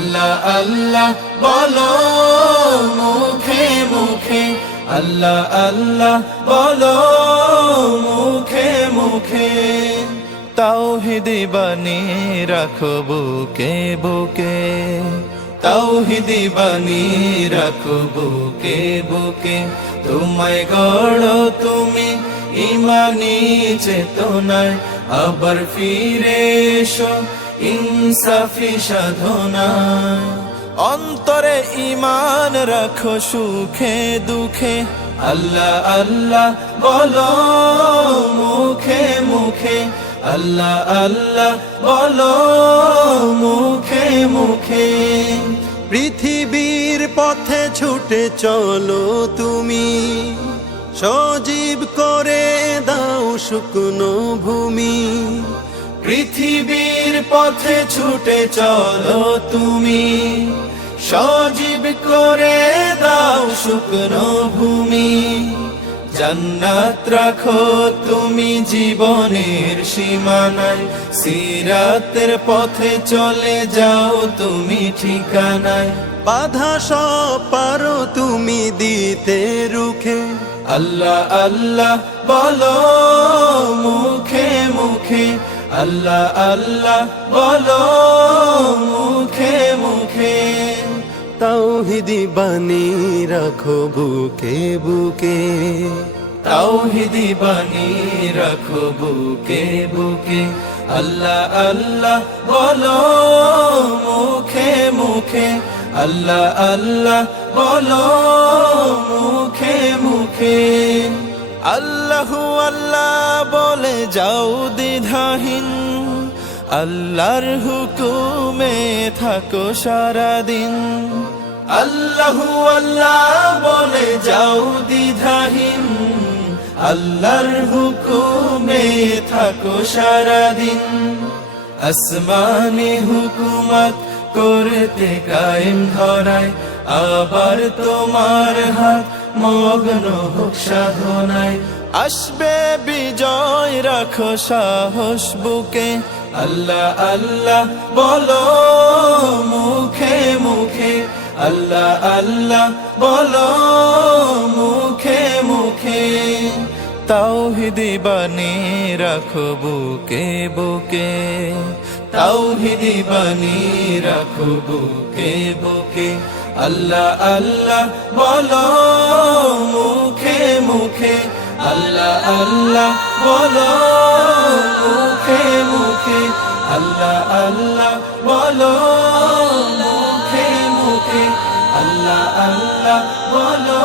আল্লাহ আল্লাহ বলো মুখে মুখে, আল্লাহ আল্লাহ বলো মুখে মুখে। তাওহীদি বাণী রাখো বুকে বুকে, তাওহীদি বাণী রাখো বুকে বুকে। তোমায় গড়ো তুমি ইমানি চেতনায়, আবার ফিরে এসো ইনসাফি সাধনায়। অন্তরে ঈমান রাখো সুখে দুঃখে, আল্লাহ আল্লাহ বলো মুখে মুখে, আল্লাহ আল্লাহ বলো মুখে মুখে। পৃথিবীর পথে ছুটে চলো তুমি, সজীব করে দাও শুকনো ভূমি। পৃথিবীর পথে ছুটে চলো তুমি, সজীব করে দাও শুকনো ভূমি। জান্নাত রাখো তুমি জীবনের সীমানায়, সিরাতের পথে চলে যাও তুমি ঠিকানায়। বাধা সব পারো তুমি দিতে রুখে, আল্লাহ আল্লাহ বলো মুখে মুখে, আল্লাহ আল্লাহ বলো মুখে মুখে। তাওহীদি বাণী রাখো বুকে বুকে, তাওহীদি বাণী রাখো বুকে বুকে। আল্লাহ আল্লাহ বলো মুখে মুখে, আল্লাহ আল্লাহ বলো মুখে মুখে। আল্লাহু আল্লাহ বলে যাও দ্বিধাহীন, আল্লাহর হুকুমে থাকো সারাদিন। আল্লাহু আল্লাহ বলে যাও দ্বিধাহীন, আল্লাহর হুকুমে থাকো সারাদিন। আসমানি হুকুমত করতে কায়েম ধরায়, আবার তোমার হাত মগ্ন হোক সাধনায়। আসবে বিজয় রাখো সাহস বুকে, আল্লাহ আল্লাহ বলো মুখে মুখে, আল্লাহ আল্লাহ বলো মুখে মুখে। তাওহীদি বাণী রাখো বুকে বুকে, তাওহীদি বাণী রাখো বুকে বুকে। আল্লাহ আল্লাহ বলো মুখে মুখে, আল্লাহ আল্লাহ বলো মুখে মুখে, আল্লাহ আল্লাহ বলো মুখে মুখে, আল্লাহ আল্লাহ বলো